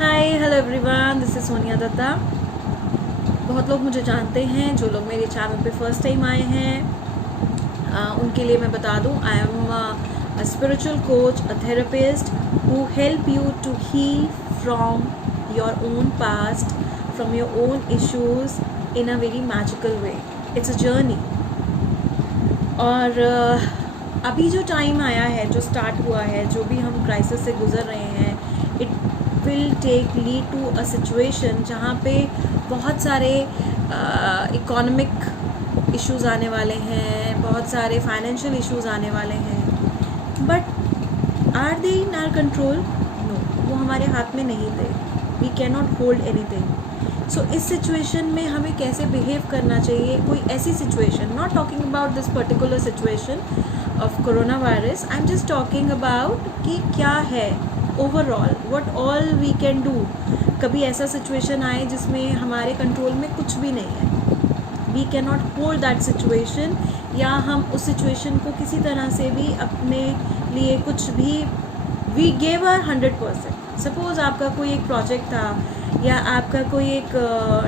Hi hello everyone, this is Sonia Datta. बहुत लोग मुझे जानते हैं। जो लोग मेरे चैनल पे फर्स्ट टाइम आए हैं उनके लिए मैं बता दूं, I am a spiritual coach, a therapist who help you to heal from your own past, from your own issues in a very magical way. It's a journey. और अभी जो टाइम आया है, जो स्टार्ट हुआ है, जो भी हम क्राइसिस से गुजर रहे हैं, it will take lead to a situation जहाँ पे बहुत सारे इकोनॉमिक इश्यूज आने वाले हैं, बहुत सारे फाइनेंशियल इश्यूज आने वाले हैं। But are they in our control? No, वो हमारे हाथ में नहीं थे। We can not hold anything. So इस सिचुएशन में हमें कैसे बिहेव करना चाहिए, कोई ऐसी situation, not talking about this particular situation of corona virus, I am just talking about कि क्या है overall, what all we can do. कभी ऐसा सिचुएशन आए जिसमें हमारे कंट्रोल में कुछ भी नहीं है, we can not hold that situation, या हम उस सिचुएशन को किसी तरह से भी अपने लिए कुछ भी, वी गेव आवर 100%। सपोज आपका कोई एक प्रोजेक्ट था या आपका कोई एक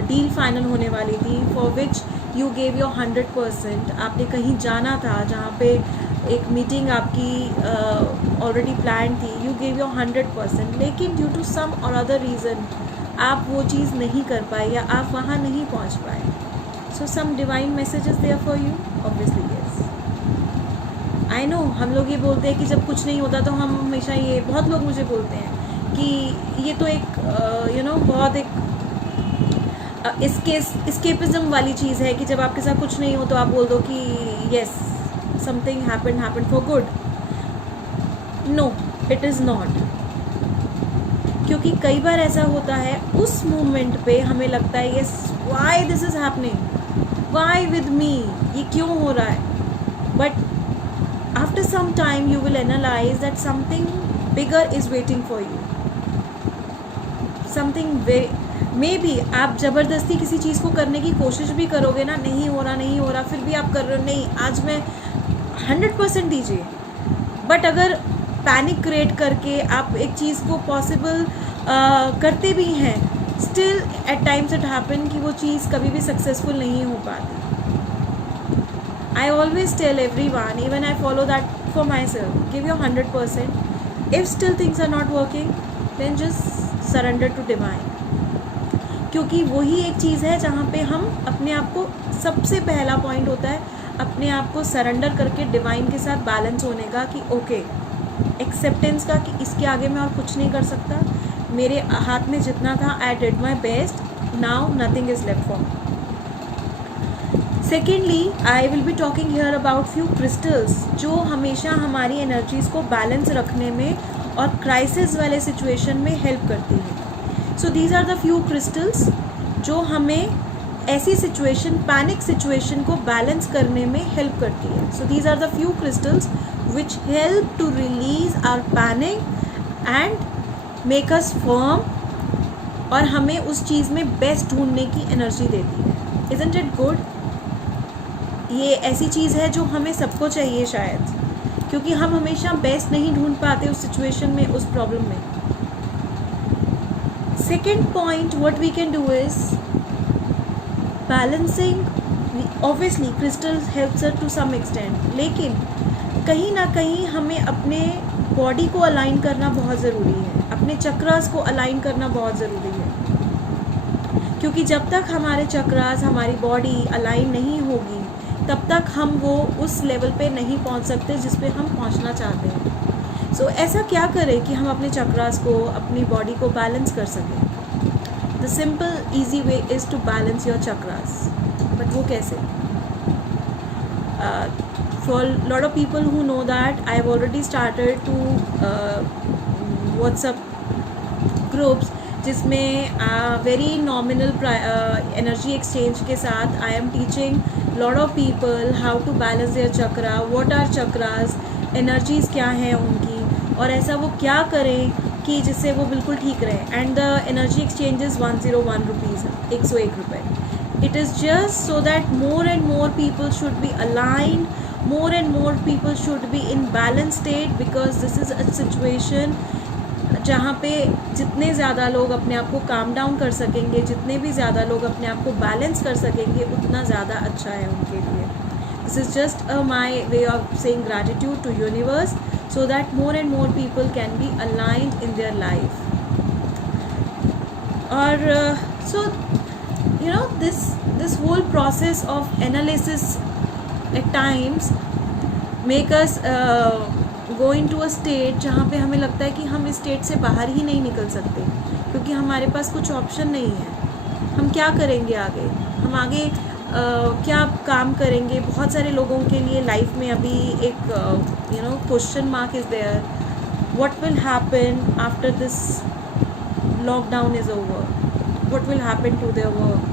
डील फाइनल होने वाली थी, for which you gave your 100%। आपने कहीं जाना था जहाँ पे एक मीटिंग आपकी ऑलरेडी प्लान थी, यू गेव योर 100%, लेकिन ड्यू टू सम और अदर रीज़न आप वो चीज़ नहीं कर पाए या आप वहाँ नहीं पहुँच पाए। So some divine messages there for you, obviously yes. I know, हम लोग ये बोलते हैं कि जब कुछ नहीं होता तो हम हमेशा ये, बहुत लोग मुझे बोलते हैं कि ये तो एक बहुत एक escapism वाली चीज़ है कि जब आपके साथ कुछ नहीं हो तो आप बोल दो कि yes, something happened for good. No, it is not. क्योंकि कई बार ऐसा होता है, उस मोमेंट पे हमें लगता है yes, why this is happening, why with me, ये क्यों हो रहा है। But after some time you will analyze that something bigger is waiting for you. Something very, maybe आप ज़बरदस्ती किसी चीज़ को करने की कोशिश भी करोगे ना, नहीं हो रहा, फिर भी आप कर रहे हो, नहीं आज मैं 100% दीजिए। बट अगर पैनिक क्रिएट करके आप एक चीज़ को पॉसिबल करते भी हैं, still at times it happen कि वो चीज़ कभी भी सक्सेसफुल नहीं हो पाती। I always tell every one, even I follow that for my self, give your 100%। If still things are not working, then just surrender to divine. क्योंकि वही एक चीज़ है जहाँ पे हम अपने आप को, सबसे पहला पॉइंट होता है अपने आप को सरेंडर करके डिवाइन के साथ बैलेंस होने का, कि ओके, एक्सेप्टेंस का, कि इसके आगे मैं और कुछ नहीं कर सकता, मेरे हाथ में जितना था I did my best, now nothing is left for me. Secondly, I will be talking here about few crystals जो हमेशा हमारी एनर्जीज़ को बैलेंस रखने में और क्राइसिस वाले सिचुएशन में हेल्प करती है। So these are the few crystals जो हमें ऐसी सिचुएशन, पैनिक सिचुएशन को बैलेंस करने में हेल्प करती है। So these are the few crystals which help to release our panic and make us firm, और हमें उस चीज़ में बेस्ट ढूंढने की एनर्जी देती है। Isn't it good? ये ऐसी चीज़ है जो हमें सबको चाहिए शायद, क्योंकि हम हमेशा बेस्ट नहीं ढूंढ पाते उस सिचुएशन में, उस प्रॉब्लम में। Second point, what we can do is balancing. Obviously crystals helps us to some extent, लेकिन कहीं ना कहीं हमें अपने बॉडी को अलाइन करना बहुत ज़रूरी है, अपने चक्रास को अलाइन करना बहुत ज़रूरी है। क्योंकि जब तक हमारे चक्रास, हमारी बॉडी अलाइन नहीं होगी, तब तक हम वो उस लेवल पे नहीं पहुंच सकते जिस पे हम पहुंचना चाहते हैं। सो ऐसा क्या करें कि हम अपने चक्रास को, अपनी बॉडी को बैलेंस कर सकें? The simple easy way is to balance your chakras. But वो कैसे? For a lot of people who know that, I have already started to WhatsApp groups जिसमें very nominal energy exchange के साथ I am teaching lot of people how to balance their chakra, what are chakras, energies क्या हैं उनकी, और ऐसा वो क्या करें कि जिससे वो बिल्कुल ठीक रहे। And the energy exchange is 101 rupees, 101 रुपये। It is just so that more and more people should be aligned, more and more people should be in balance state, because this is a situation जहाँ पे जितने ज़्यादा लोग अपने आप को calm down कर सकेंगे, जितने भी ज़्यादा लोग अपने आप को बैलेंस कर सकेंगे, उतना ज़्यादा अच्छा है उनके लिए. This is just my way of saying gratitude to universe so that more and more people can be aligned in their life. Or so you know, this whole process of analysis at times make us go into a state जहाँ पे हमें लगता है कि हम इस state से बाहर ही नहीं निकल सकते, क्योंकि हमारे पास कुछ ऑप्शन नहीं है. हम क्या करेंगे आगे, हम आगे क्या काम करेंगे. बहुत सारे लोगों के लिए लाइफ में अभी एक question mark is there. What will happen after this lockdown is over, what will happen to their work.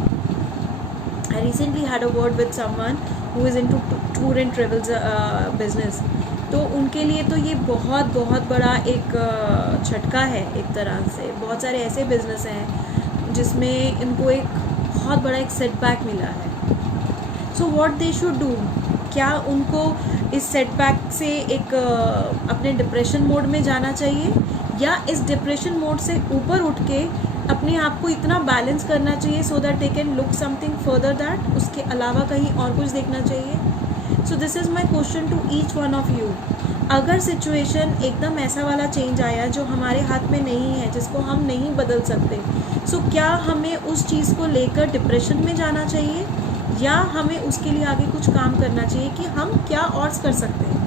I recently had a word with someone who is into tour and travels business. तो उनके लिए तो ये बहुत बहुत बड़ा एक झटका है एक तरह से. बहुत सारे ऐसे बिजनेस हैं जिसमें इनको एक बहुत बड़ा एक सेटबैक मिला है. So what they should do, क्या उनको इस सेटबैक से एक अपने डिप्रेशन मोड में जाना चाहिए, या इस डिप्रेशन मोड से ऊपर उठ के अपने आप को इतना बैलेंस करना चाहिए so that they can look something further that, उसके अलावा कहीं और कुछ देखना चाहिए. So this is my question to each one of you. अगर सिचुएशन एकदम ऐसा वाला चेंज आया जो हमारे हाथ में नहीं है, जिसको हम नहीं बदल सकते, सो क्या हमें उस चीज़ को लेकर डिप्रेशन में जाना चाहिए, या हमें उसके लिए आगे कुछ काम करना चाहिए कि हम क्या और कर सकते हैं.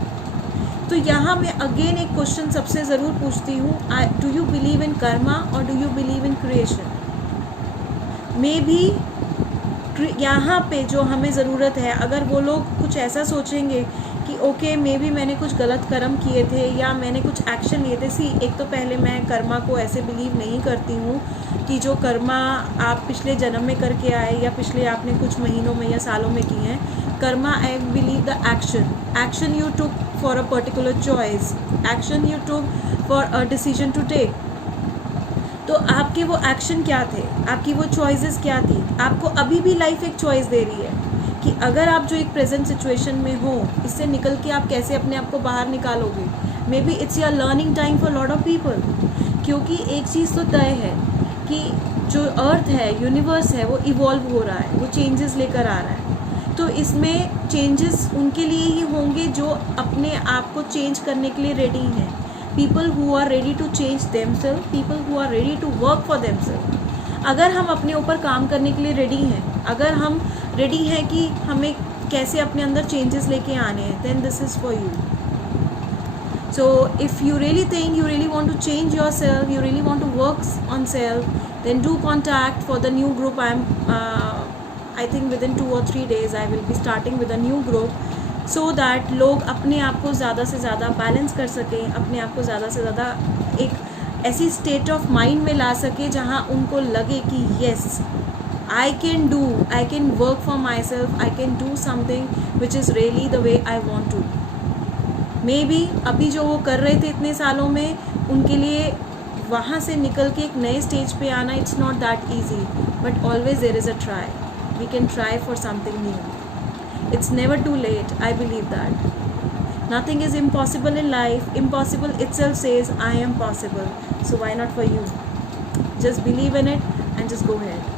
तो यहाँ मैं अगेन एक क्वेश्चन सबसे ज़रूर पूछती हूँ, do you believe in karma और do you believe in creation. Maybe यहाँ पे जो हमें ज़रूरत है, अगर वो लोग कुछ ऐसा सोचेंगे कि ओके मे बी मैंने कुछ गलत कर्म किए थे या मैंने कुछ एक्शन लिए थे. एक तो पहले मैं कर्मा को ऐसे बिलीव नहीं करती हूँ कि जो कर्मा आप पिछले जन्म में करके आए या पिछले आपने कुछ महीनों में या सालों में किए हैं. Karma, I believe the action you took for a particular choice, action you took for a decision to take. तो आपके वो एक्शन क्या थे, आपकी वो चॉइसेस क्या थी. आपको अभी भी लाइफ एक चॉइस दे रही है कि अगर आप जो एक प्रेजेंट सिचुएशन में हो, इससे निकल के आप कैसे अपने आप को बाहर निकालोगे. May be it's your learning time for lot of people. क्योंकि एक चीज़ तो तय है कि जो अर्थ है, यूनिवर्स है, वो इवॉल्व हो रहा है, वो चेंजेस लेकर आ रहा है. तो इसमें चेंजेस उनके लिए ही होंगे जो अपने आप को चेंज करने के लिए रेडी हैं. People who are ready to change themselves, people who are ready to work for themselves. अगर हम अपने ऊपर काम करने के लिए रेडी हैं, अगर हम रेडी हैं कि हमें कैसे अपने अंदर चेंजेस लेके आने हैं, then this is for you. So if you really think you really want to change yourself, you really want to work on self, then do contact for the new group. I think within 2 or 3 days I will be starting with a new group, so that लोग अपने आप को ज़्यादा से ज़्यादा balance कर सकें, अपने आप को ज़्यादा से ज़्यादा एक ऐसी स्टेट ऑफ माइंड में ला सके जहाँ उनको लगे कि yes I can work for myself, I can do something which is really the way I want to. May be अभी जो वो कर रहे थे इतने सालों में, उनके लिए वहाँ से निकल के एक नए स्टेज पे आना, it's not that easy, but always there is a try. We can try for something new. It's never too late. I believe that nothing is impossible in life. Impossible itself says I am possible. So why not for you? Just believe in it and just go ahead.